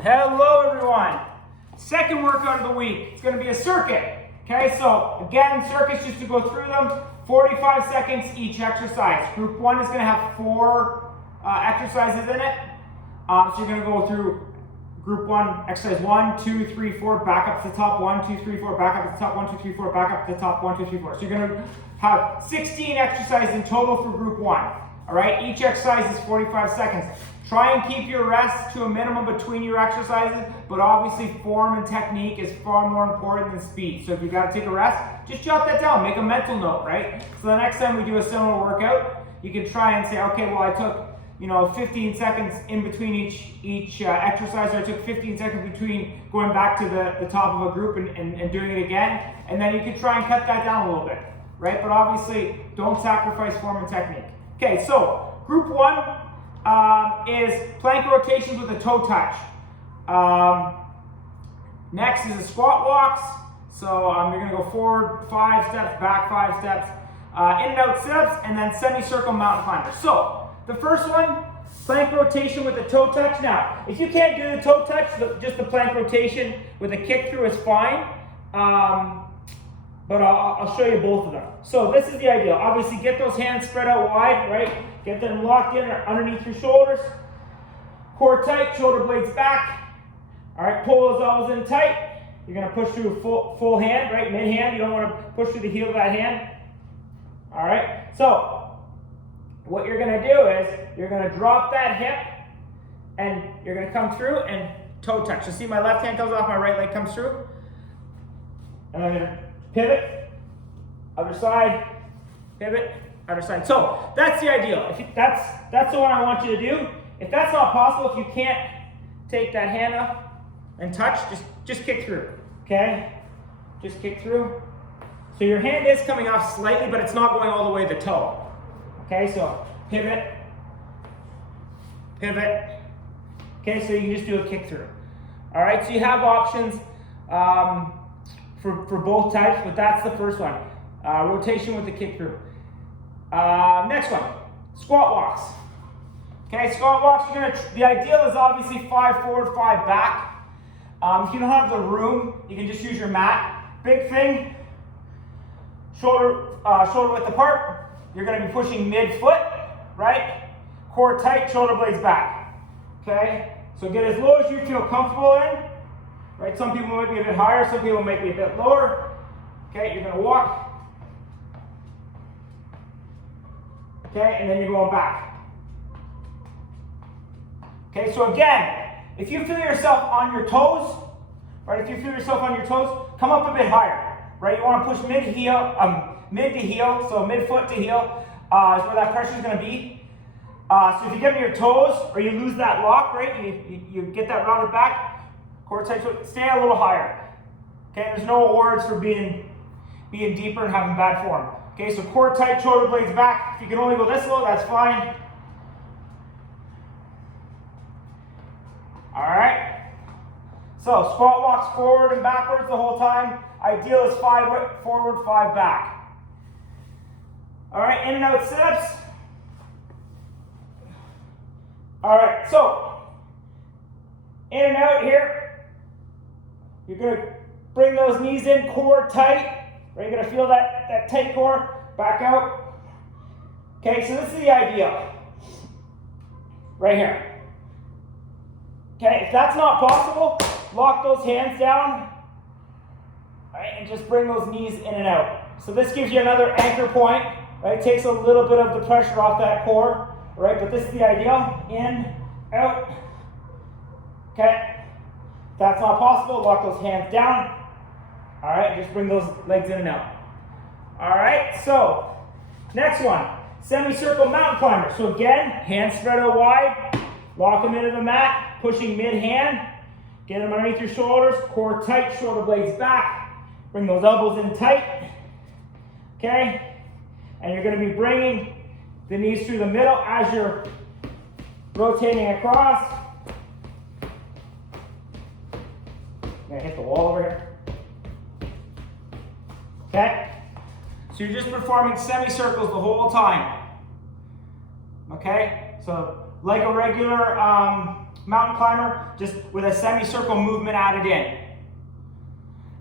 Hello everyone. Second workout of the week. It's going to be a circuit. Okay, so again, circuits just to go through them. 45 seconds each exercise. Group 1 is going to have 4 exercises in it. So you're going to go through Group 1, exercise 1, 2, 3, 4, back up to the top, 1, 2, 3, 4, back up to the top, 1, 2, 3, 4, back up to the top, 1, 2, 3, 4. So you're going to have 16 exercises in total for Group 1. All right, each exercise is 45 seconds. Try and keep your rest to a minimum between your exercises, but obviously form and technique is far more important than speed. So if you got to take a rest, just jot that down, make a mental note, right? So the next time we do a similar workout, you can try and say, okay, well I took 15 seconds in between each exercise, or I took 15 seconds between going back to the top of a group and doing it again, and then you can try and cut that down a little bit, right? But obviously, don't sacrifice form and technique. Okay, so Group 1 is plank rotations with a toe touch. Next is a squat walks. So you're going to go forward 5 steps, back 5 steps, in and out sit-ups, and then semicircle mountain climbers. So the first one, plank rotation with a toe touch. Now, if you can't do the toe touch, just the plank rotation with a kick through is fine. But I'll show you both of them. So this is the ideal. Obviously, get those hands spread out wide, right? Get them locked in underneath your shoulders. Core tight, shoulder blades back. All right, pull those elbows in tight. You're gonna push through full hand, right? Mid hand, you don't wanna push through the heel of that hand. All right, so what you're gonna do is, you're gonna drop that hip and you're gonna come through and toe touch. So see my left hand comes off, my right leg comes through. And I'm gonna pivot, other side, pivot, other side. So that's the ideal. That's the one I want you to do. If that's not possible, if you can't take that hand up and touch, just kick through, okay? Just kick through. So your hand is coming off slightly, but it's not going all the way to the toe. Okay, so pivot, pivot. Okay, so you can just do a kick through. All right, so you have options for both types, but that's the first one. Rotation with the kick through. Next one, squat walks. Okay, squat walks, the ideal is obviously 5 forward, 5 back. If you don't have the room, you can just use your mat. Big thing, shoulder width apart. You're gonna be pushing mid-foot, right? Core tight, shoulder blades back. Okay, so get as low as you feel comfortable in. Right, some people might be a bit higher, some people might be a bit lower. Okay, you're gonna walk. Okay, and then you're going back. Okay, so again, if you feel yourself on your toes, right, if you feel yourself on your toes, come up a bit higher, right? You wanna push mid to heel, so mid-foot to heel is where that pressure is gonna be. So if you get on your toes, or you lose that lock, right, you get that rounded back, core tight, stay a little higher. Okay, there's no awards for being deeper and having bad form. Okay, so core tight, shoulder blades back. If you can only go this low, that's fine. All right. So squat walks forward and backwards the whole time. Ideal is 5 forward, 5 back. All right, in and out sit-ups. All right, so in and out here. You're gonna bring those knees in, core tight. Right, you're gonna feel that tight core, back out. Okay, so this is the ideal. Right here. Okay, if that's not possible, lock those hands down, right, and just bring those knees in and out. So this gives you another anchor point, right? It takes a little bit of the pressure off that core, right? But this is the ideal. In, out. Okay. If that's not possible, lock those hands down. All right, just bring those legs in and out. All right, so next one, semicircle mountain climber. So again, hands spread out wide, lock them into the mat, pushing mid-hand, get them underneath your shoulders, core tight, shoulder blades back, bring those elbows in tight, okay? And you're gonna be bringing the knees through the middle as you're rotating across. I'm gonna hit the wall over here. Okay? So you're just performing semicircles the whole time. Okay? So like a regular mountain climber, just with a semicircle movement added in.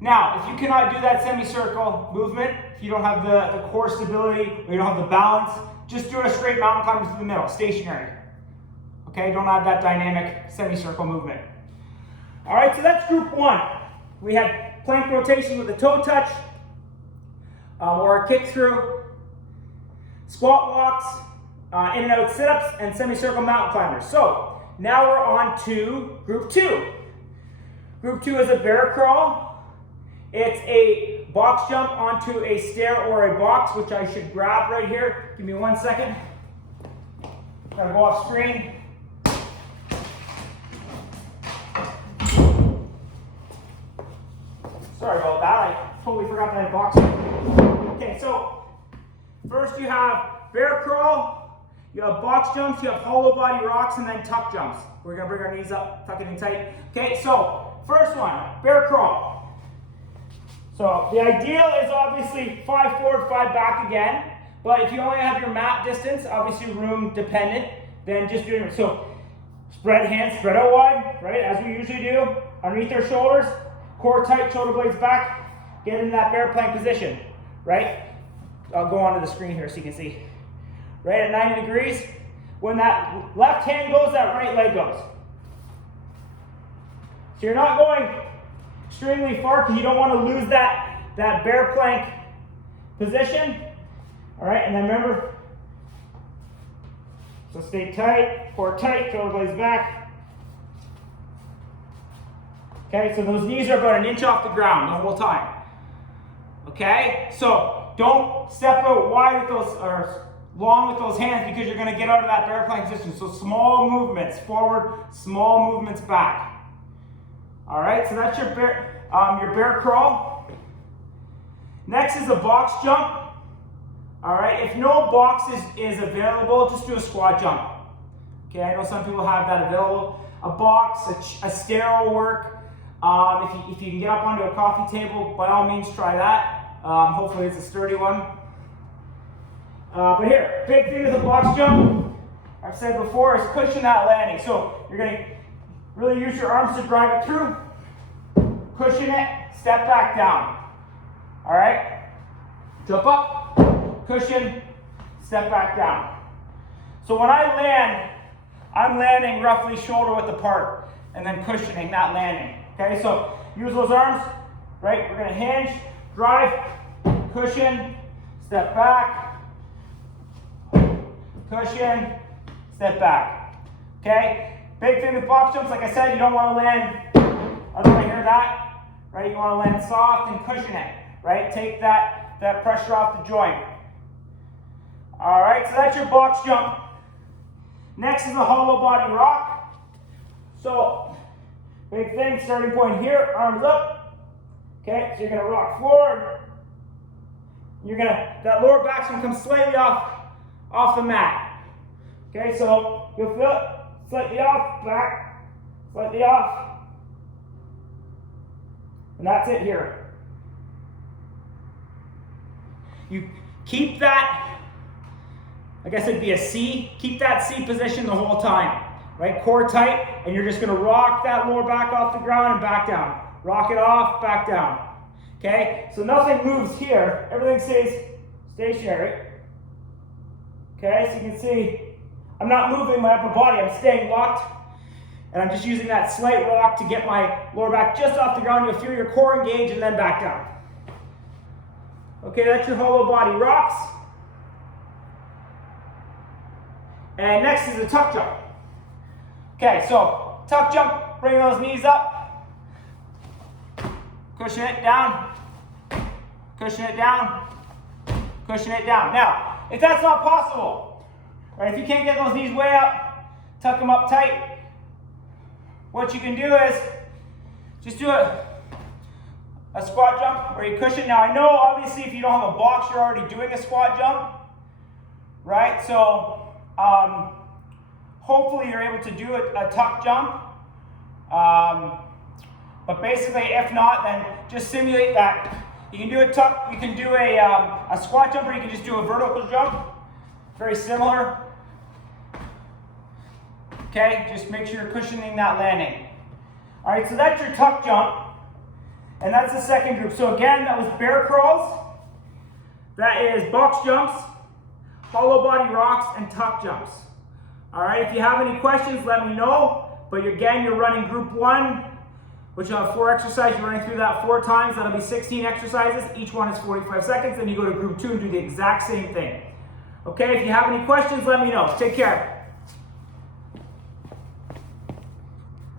Now, if you cannot do that semicircle movement, if you don't have the core stability, or you don't have the balance, just do a straight mountain climber through the middle, stationary. Okay, don't add that dynamic semicircle movement. All right, so that's group one. We had plank rotation with a toe touch, or a kick through, squat walks, in and out sit-ups, and semicircle mountain climbers. So now we're on to group two. Group two is a bear crawl. It's a box jump onto a stair or a box, which I should grab right here. Give me 1 second. Gotta go off screen. Sorry about that, I totally forgot that I had box. Okay, so first you have bear crawl, you have box jumps, you have hollow body rocks, and then tuck jumps. We're gonna bring our knees up, tuck it in tight. Okay, so first one, bear crawl. So the ideal is obviously 5 forward, 5 back again, but if you only have your mat distance, obviously room dependent, then just do it. So spread hands, spread out wide, right, as we usually do, underneath our shoulders, core tight, shoulder blades back, get into that bear plank position, right? I'll go onto the screen here so you can see. Right at 90 degrees, when that left hand goes, that right leg goes. So you're not going extremely far because you don't want to lose that bear plank position. All right, and then remember, so stay tight, core tight, shoulder blades back. Okay, so those knees are about 1 inch off the ground the whole time. Okay, so don't step out wide with those, or long with those hands, because you're going to get out of that bear plank position. So small movements forward, small movements back. All right, so that's your bear crawl. Next is a box jump. All right, if no box is available, just do a squat jump. Okay, I know some people have that available. A box, a stair will work. If you can get up onto a coffee table, by all means try that. Hopefully it's a sturdy one. But here, big thing with a box jump, I've said before, is cushion that landing. So you're going to really use your arms to drive it through, cushion it, step back down. All right? Jump up, cushion, step back down. So when I land, I'm landing roughly shoulder width apart and then cushioning that landing. Okay, so use those arms, right? We're going to hinge, drive, cushion, step back, cushion, step back. Okay? Big thing with box jumps, like I said, you don't want to land, I don't want to hear that, right? You want to land soft and cushion it, right? Take that pressure off the joint. All right, so that's your box jump. Next is the hollow body rock. So, big thing, starting point here, arms up. Okay, so you're going to rock forward. That lower back's going to come slightly off the mat. Okay, so you'll feel it slightly off, back, slightly off. And that's it here. You keep that, I guess it'd be a C, keep that C position the whole time, right? Core tight, and you're just gonna rock that lower back off the ground and back down. Rock it off, back down. Okay, so nothing moves here, everything stays stationary. Okay, so you can see, I'm not moving my upper body, I'm staying locked, and I'm just using that slight rock to get my lower back just off the ground. You'll feel your core engage and then back down. Okay, that's your hollow body rocks. And next is a tuck jump. Okay, so tuck jump, bring those knees up, cushion it down, cushion it down, cushion it down. Now, if that's not possible, right, if you can't get those knees way up, tuck them up tight, what you can do is just do a squat jump where you cushion. Now, I know obviously if you don't have a box, you're already doing a squat jump, right? So, hopefully you're able to do a tuck jump. But basically, if not, then just simulate that. You can do a tuck, you can do a squat jump, or you can just do a vertical jump. Very similar. Okay, just make sure you're cushioning that landing. All right, so that's your tuck jump, and that's the second group. So again, that was bear crawls, that is box jumps, hollow body rocks, and tuck jumps. All right, if you have any questions, let me know. But again, you're running group 1, which will have 4 exercises. You're running through that 4 times. That'll be 16 exercises. Each one is 45 seconds. Then you go to group 2 and do the exact same thing. Okay, if you have any questions, let me know. Take care.